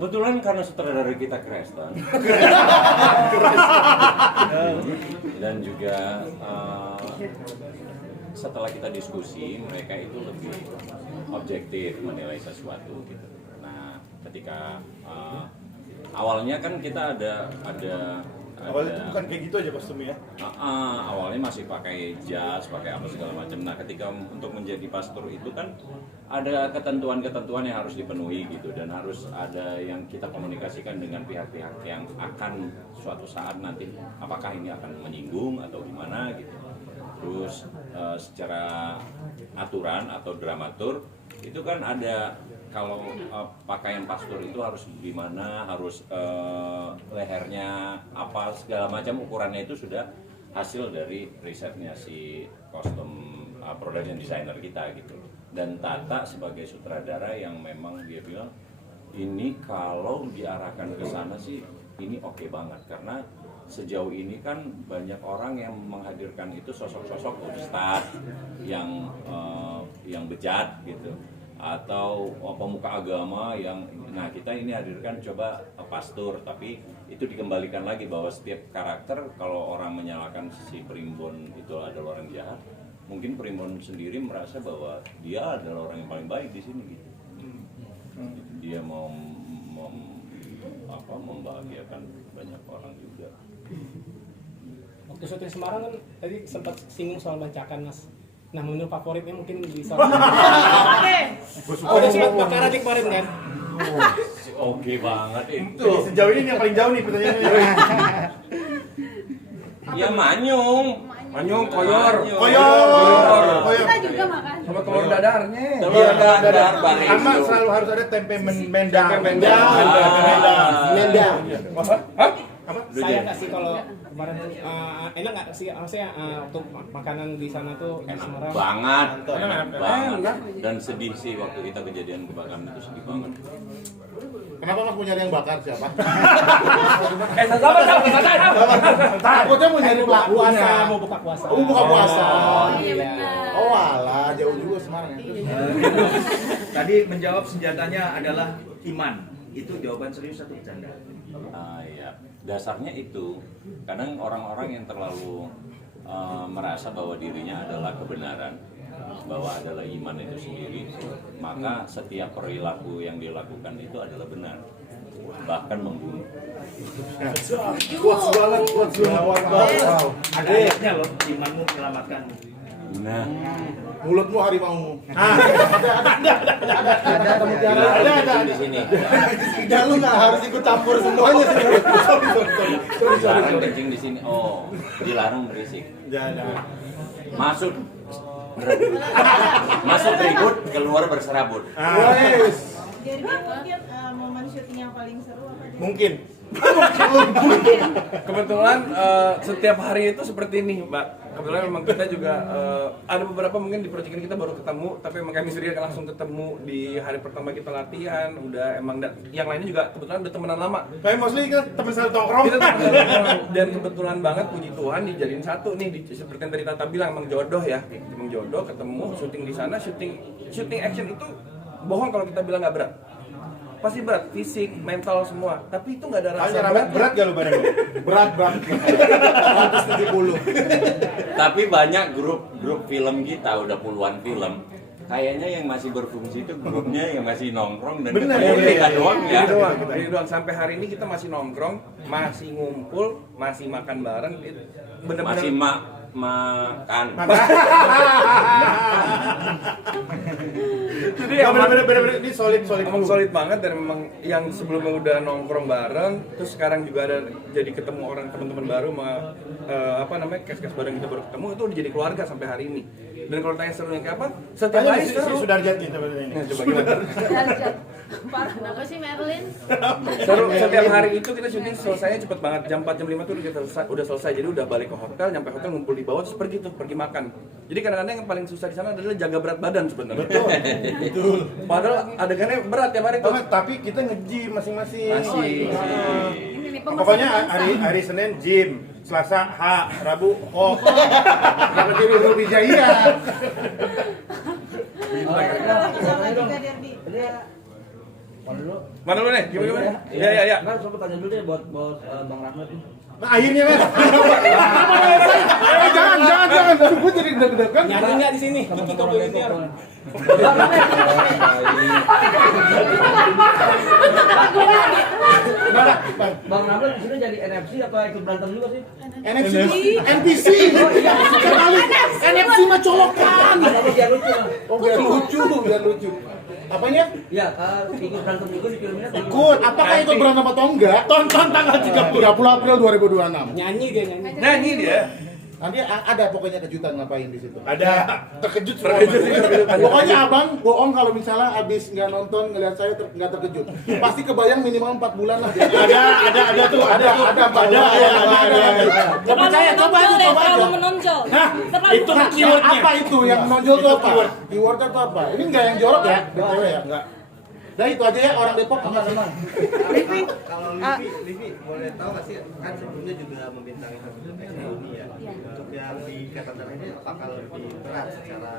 Kebetulan karena sutradara kita Kreston dan juga setelah kita diskusi mereka itu lebih objektif menilai sesuatu gitu. Nah, ketika awalnya kan kita ada awalnya itu bukan kayak gitu aja kostumnya. Awalnya masih pakai jas, pakai apa segala macam. Nah, ketika untuk menjadi pastor itu kan ada ketentuan-ketentuan yang harus dipenuhi gitu, dan harus ada yang kita komunikasikan dengan pihak-pihak yang akan suatu saat nanti apakah ini akan menyinggung atau gimana gitu. Terus secara aturan atau dramatur itu kan ada, kalau pakaian pastor itu harus gimana, harus lehernya apa segala macam, ukurannya itu sudah hasil dari risetnya si kostum production designer kita gitu. Dan Tata sebagai sutradara yang memang dia bilang ini kalau diarahkan ke sana sih ini oke banget, karena sejauh ini kan banyak orang yang menghadirkan itu sosok-sosok ustadz yang bejat gitu, atau pemuka agama yang, nah kita ini hadirkan coba pastor, tapi itu dikembalikan lagi bahwa setiap karakter, kalau orang menyalahkan si primbon itu adalah orang jahat, mungkin primbon sendiri merasa bahwa dia adalah orang yang paling baik di sini gitu. Dia mau membahagiakan banyak orang juga. Waktu syuting Semarang kan tadi sempat singgung soal bancakan, Mas. Nah, menu favoritnya mungkin bisa. Udah sempat bakar aja kemarin kan? Oke banget itu. Jadi sejauh ini yang paling jauh nih pertanyaannya. Ya manyung. Manyung, koyor. Kita juga makan. Sama telur dadarnya. Telur dadar bareng. Sama selalu harus ada tempe mendang. Mendang. Hah? Saya nggak sih kalau kemarin enak nggak sih, maksudnya untuk makanan di sana tuh kayak Semarang? Banget. Enak. Banget. Dan sedih sih waktu kita kejadian kebakaran itu, sedih banget. Kenapa Mas mau nyari yang bakar siapa? Sama. Takutnya mau nyari pelakunya. Mau buka puasa. Oh, buka puasa. Iya benar. Oh alah, jauh juga Semarang ya. Tadi menjawab senjatanya adalah iman. Itu jawaban serius atau bercanda? Ya, dasarnya itu. Kadang orang-orang yang terlalu merasa bahwa dirinya adalah kebenaran, bahwa adalah iman itu sendiri, maka setiap perilaku yang dilakukan itu adalah benar, bahkan membunuh. Kuat banget. Wow. Ada ayatnya loh, imanmu menyelamatkanmu. Nah, Mulutmu harimau. ada di sini. Dan lu nggak harus ikut campur semuanya sih. Dilarang kencing di sini. Oh, dilarang berisik. Jangan. Masuk ribut, keluar berserabut. Wes. Jadi mungkin momen syuting yang paling seru apa? Mungkin. Kebetulan setiap hari itu seperti ini, Mbak. Kebetulan memang kita juga ada beberapa mungkin di proyek ini kita baru ketemu, tapi emang kami sendiri kan langsung ketemu di hari pertama kita latihan. Udah emang yang lainnya juga kebetulan udah temenan lama. Kayak mostly kita teman satu tongkrong. Kita temenan dan kebetulan banget puji Tuhan dijadiin satu nih, seperti yang tadi Tata bilang emang jodoh ya, emang jodoh ketemu syuting di sana, syuting action itu bohong kalau kita bilang nggak berat. Pasti berat, fisik, mental semua. Tapi itu nggak ada rasa berat gak lu badan lu? Berat banget. 170. Tapi banyak grup film kita, udah puluhan film, kayaknya yang masih berfungsi itu grupnya yang masih nongkrong dan Bener, ketemu iya. kita doang ya. Ini doang. Sampai hari ini kita masih nongkrong, masih ngumpul, masih makan bareng. Bener-bener Masih makan. Jadi Ya emang bener-bener ini solid. emang solid banget, dan memang yang sebelumnya udah nongkrong bareng, terus sekarang juga ada jadi ketemu orang teman-teman baru sama kes-kes bareng kita baru ketemu, itu udah jadi keluarga sampai hari ini. Dan kalau tanya serunya kayak apa? Setiap hari seru. Sudarjat gitu ini. Nah, coba gimana? Parah. Kenapa sih Merlin? Seru, setiap hari itu kita syuting selesainya cepet banget, jam 4 jam 5 tuh udah selesai. Jadi udah balik ke hotel, nyampe hotel ngumpul di bawah terus pergi makan. Jadi kadang-kadang yang paling susah di sana adalah jaga berat badan sebenarnya. Betul. Padahal adegannya berat tiap hari tuh. Tapi kita nge-gym masing-masing. Masih. Ini nih pemesan Pokoknya pemesan. hari Senin gym, Selasa H, Rabu Ho. Dapat di Ruru Wijaya. Kalau kesana juga Derby. Mana lu nih? Gimana? Iya. Nah, coba tanya dulu deh buat Bang Rahmat nih. Nah akhirnya men. Jangan. Gue jadi deg-degan. Nyari nggak di sini? Kiki Komunitar. Bang Rahmat di sini jadi NFC apa ikut berantem juga sih? NFC, NPC. NFC mah colokan. Tapi biar lucu. Oh biar lucu. Apanya? Ya, ikut berantem juga di film ini. Ikut. Apakah ikut berantem atau enggak? Tonton tanggal 30 April 2026. Nyanyi dia nyanyi. Nyanyi dia. Nanti ada pokoknya kejutan ngapain di situ. Ada Terkejut Terkejut. Pokoknya abang bohong kalau misalnya abis nggak nonton ngelihat saya nggak terkejut. Pasti kebayang minimal 4 bulan lah. Ada tuh. Nggak percaya? Coba aja. menonjol. Nah, itu keywordnya. Apa itu yang menonjol tuh apa? Keywordnya tuh apa? Ini nggak yang jorok ya? BTW ya? Nggak. Nah itu aja ya orang Depok. Sama. Kalau Livi boleh tahu nggak sih kan sebelumnya juga membintangi film ini ya. Untuk yang di Katangan ini apakah lebih berat secara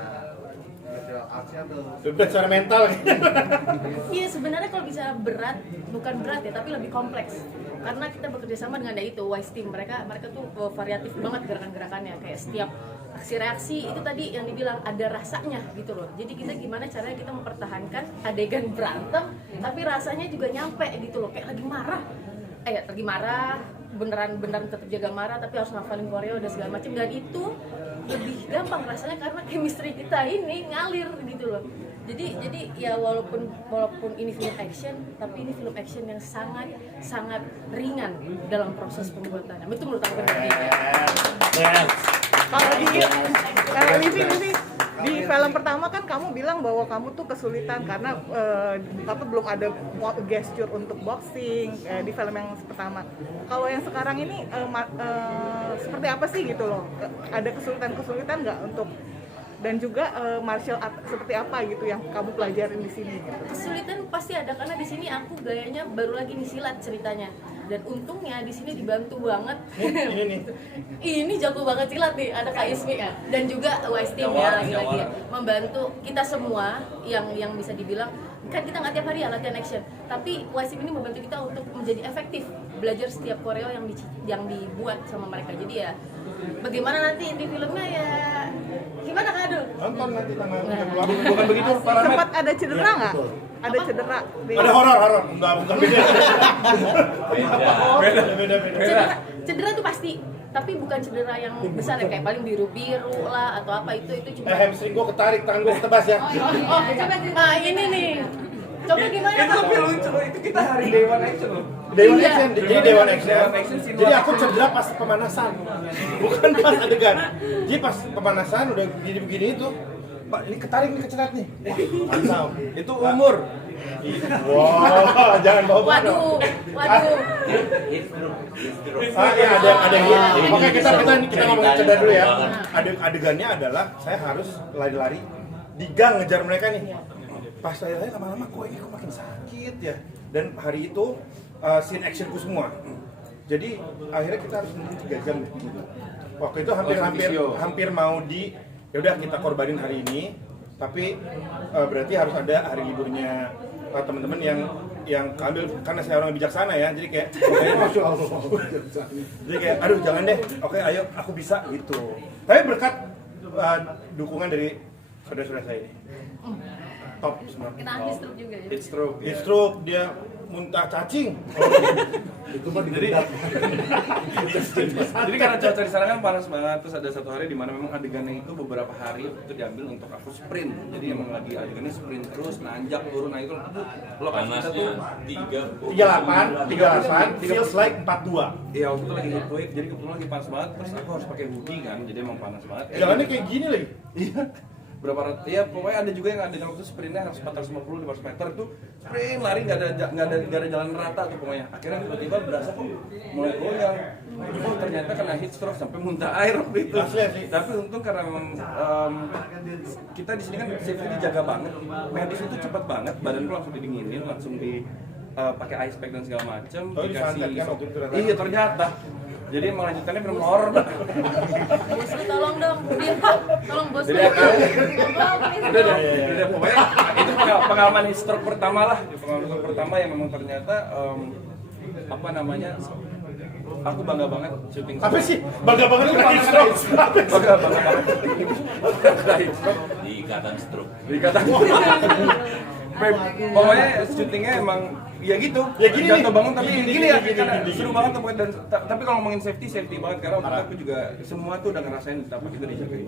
material artsnya atau Berat secara mental. Iya sebenarnya kalau bisa berat, bukan berat ya, tapi lebih kompleks. Karena kita bekerja sama dengan itu Wise Team, mereka tuh variatif banget gerakan-gerakannya, kayak setiap aksi-reaksi itu tadi yang dibilang ada rasanya gitu loh. Jadi kita gimana caranya kita mempertahankan adegan berantem, tapi rasanya juga nyampe gitu loh, kayak lagi marah, beneran tetap jaga marah, tapi harus ngafalin koreo dan segala macam, dan itu lebih gampang rasanya karena chemistry kita ini ngalir gitu loh. Jadi ya walaupun ini film action, tapi ini film action yang sangat ringan dalam proses pembuatannya. Itu menurut aku benar. Kalau Livi di film pertama kan kamu bilang bahwa kamu tuh kesulitan karena belum ada gesture untuk boxing di film yang pertama. Kalau yang sekarang ini seperti apa sih gitu loh? Ada kesulitan nggak untuk, dan juga martial art seperti apa gitu yang kamu pelajarin di sini? Gitu. Kesulitan pasti ada karena di sini aku gayanya baru lagi nih silat ceritanya, dan untungnya di sini dibantu banget. Ini jago banget silat nih, ada Kak Ismi kan, dan juga Wise Team ya lagi-lagi ya, membantu kita semua yang bisa dibilang kan kita nggak tiap hari ya latihan action, tapi Wise Team ini membantu kita untuk menjadi efektif belajar setiap koreo yang dibuat sama mereka. Jadi ya bagaimana nanti di filmnya ya gimana Kak Adul? Nonton nanti tanggal 30. Bukan begitu, Pak Rahmat. Sempat ada cedera nggak? Ada cedera? Ada horor. Enggak bukan beda. Cedera tuh pasti, tapi bukan cedera yang besar ya, kayak paling biru-biru lah atau apa, itu cuma Hamstring gua ketarik, tangan gua ketebas ya. coba nah ini nih, coba gimana Itu Kak? lebih lucu loh, itu kita hari Dewan Action loh. Dewan Iya. Action, jadi Dewan Action. Dewan Action sih, Jadi aku cedera pas pemanasan, bukan pas adegan. Jadi pas pemanasan udah begini itu, Pak ini ketarik nih kecerat nih. Mantap. Itu umur. Wow, jangan bawa. Waduh. Ya ada yang gini. Oke kita ngomongin cedera dulu ya. Adegannya adalah saya harus lari-lari di gang ngejar mereka nih. Pas lari-lari lama-lama kok ini makin sakit ya. Dan hari itu scene actionku semua. Jadi akhirnya kita harus nunggu 3 jam deh. Waktu itu hampir mau ya udah kita korbanin hari ini, tapi berarti harus ada hari liburnya teman-teman yang ambil, karena saya orang bijaksana ya, jadi kayak jadi kayak aduh jangan deh, oke ayo aku bisa gitu. Tapi berkat dukungan dari saudara-saudara saya ini top semua. Kita anti stroke juga ya. Heat stroke, dia muntah cacing. Itu mah digedak. Jadi karena cuaca di sana kan panas banget, terus ada satu hari di mana memang adegannya itu beberapa hari itu diambil untuk aku sprint. Jadi emang lagi adegannya sprint terus, nanjak turun, nah itu lokasi kita tuh 38, feels like 42. iya waktu itu lagi heatwave, jadi kebetulan lagi panas banget, terus aku harus pakai hoodie kan, jadi emang panas banget. Jalannya kayak gini lagi. Iya. Iya pokoknya ada juga yang ada waktu sprintnya harus 450-500 meter itu sprint lari nggak ada jalan rata tuh pokoknya. Akhirnya tiba-tiba berasa kok mulai goyang. Oh ternyata kena heat stroke sampai muntah air waktu itu. Tapi untung karena memang kita di sini kan safety dijaga banget, medis itu cepat banget, badanku langsung didinginin, langsung pakai ice pack dan segala macam. Iya ternyata. Jadi melanjutkannya benar horor. Bos tolong dong, tolong bos. Jadi udah pokoknya itu pengalaman stroke pertama lah, pengalaman stroke pertama yang memang ternyata apa namanya, aku bangga banget syuting. Apa sih? Bangga banget lagi stroke. Bangga banget. Di ikatan stroke. Di ikatan. Pokoknya syutingnya emang ya gitu. Ya gini jatuh nih. bangun tapi gini ya, Gini. seru banget tuh. Dan tapi kalau ngomongin safety banget karena waktu itu aku juga semua tuh udah ngerasain betapa kita dijagain.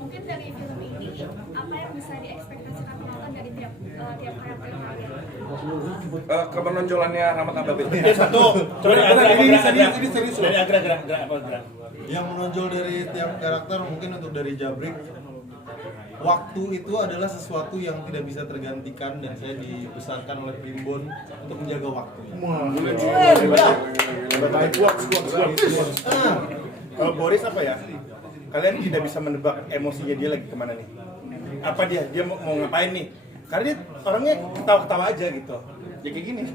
Mungkin dari film ini apa yang bisa diekspektasikan penonton dari tiap karakter kalian? Kemenonjolannya Rahmat Ababil. Satu. Coba ini serius loh. Dari gerak apa gerak? Yang menonjol dari tiap karakter mungkin untuk dari Jabrik, waktu itu adalah sesuatu yang tidak bisa tergantikan dan saya dibesarkan oleh Primbon untuk menjaga waktu. Kalau Boris apa ya? Kalian tidak bisa menebak emosinya dia lagi kemana nih? Apa dia? Dia mau ngapain nih? Karena dia orangnya ketawa-ketawa aja gitu. Ya kayak gini. Oh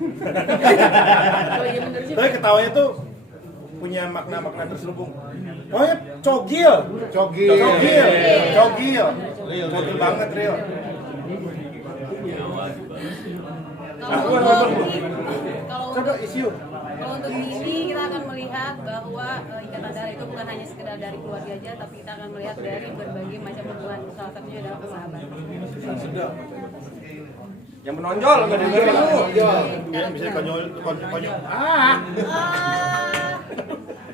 iya bener sih. Tapi ketawanya tuh punya makna-makna terselubung. Oh ya, cogil banget, real. Coba isu. Kalau untuk ini kita akan melihat bahwa ikatan darah itu bukan hanya sekedar dari keluarga aja, tapi kita akan melihat dari berbagai macam hubungan. Salah satunya adalah persahabatan. Sedap. Yang menonjol enggak dengerin lu. Yang bisa konyol.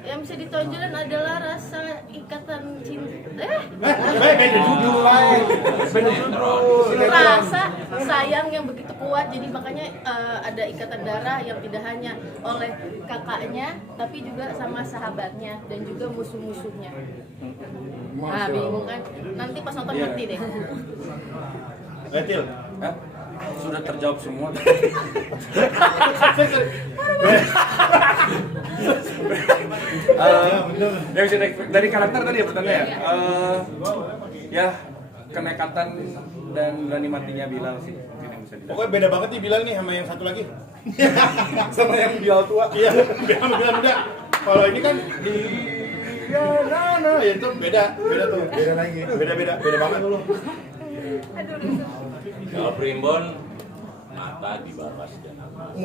Yang bisa ditonjolin adalah rasa ikatan cinta. Beda judul lain. Rasa sayang yang begitu kuat, jadi makanya ada ikatan darah yang tidak hanya oleh kakaknya, tapi juga sama sahabatnya dan juga musuh-musuhnya. Nah, bingung kan? Nanti pas nonton ngerti deh. Betul. Sudah terjawab semua. Yang bisa dari karakter tadi ya pertanyaan ya. Ya kenekatan dan berani matinya Bilal sih. Pokoknya beda banget nih Bilal nih sama yang satu lagi. Sama yang Bilal tua. Iya, sama Bilal muda. Kalau ini kan di ya itu beda tuh. Beda lagi. Beda banget. Kalau Primbon mata dibalas dan amas.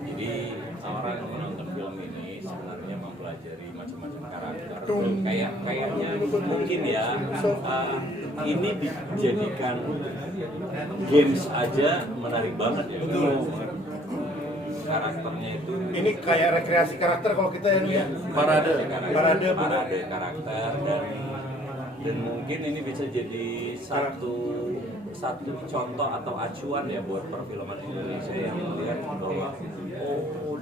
Jadi orang yang menonton film ini sebenarnya mempelajari macam-macam karakter. Kayaknya mungkin ya ini dijadikan games aja menarik banget ya. Karakternya itu Ini kayak rekreasi karakter kalau kita yang lihat. parade karakter dan mungkin ini bisa jadi satu contoh atau acuan ya buat perfilman Indonesia yang melihat bahwa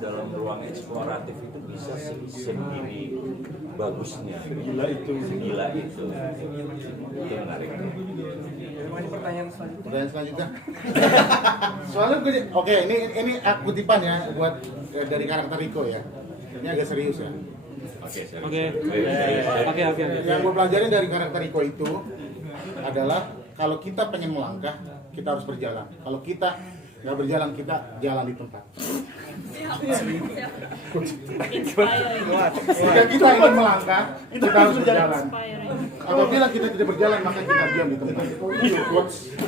dalam ruang eksploratif itu bisa segini bagusnya, segila itu itu menarik. Pertanyaan selanjutnya. Soalnya oke, ini kutipan ya buat dari karakter Rico ya. Ini agak serius ya. Oke. Yang gue pelajarin dari karakter Rico itu adalah kalau kita pengen melangkah, kita harus berjalan. Kalau kita nggak berjalan, kita jalan di tempat. Jika kita ingin melangkah, kita harus berjalan. Apabila kita tidak berjalan, maka kita diam di tempat.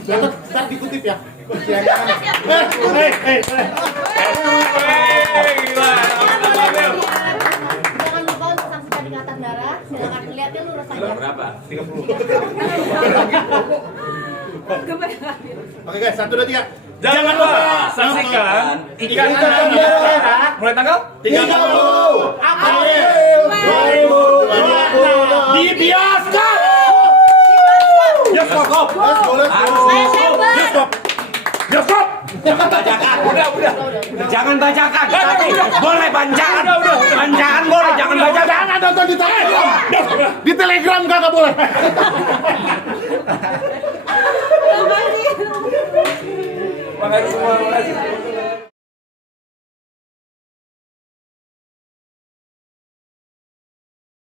Catat dikutip ya. Jangan lupa untuk saksikan ikatan darah. Silakan lihatin lu rasanya. Berapa? 30. Oke guys, 1, 2, 3. Jangan lupa saksikan ikatan darah mulai tanggal 30 April 2020 di bioskop. Bioskop. Jangan bacakan. Udah. Jangan bacakan. Tapi boleh bancaan. Bancaan boleh, jangan bacakan. Jangan nonton di Telegram. Di Telegram nggak boleh. Makasih semua, makasih.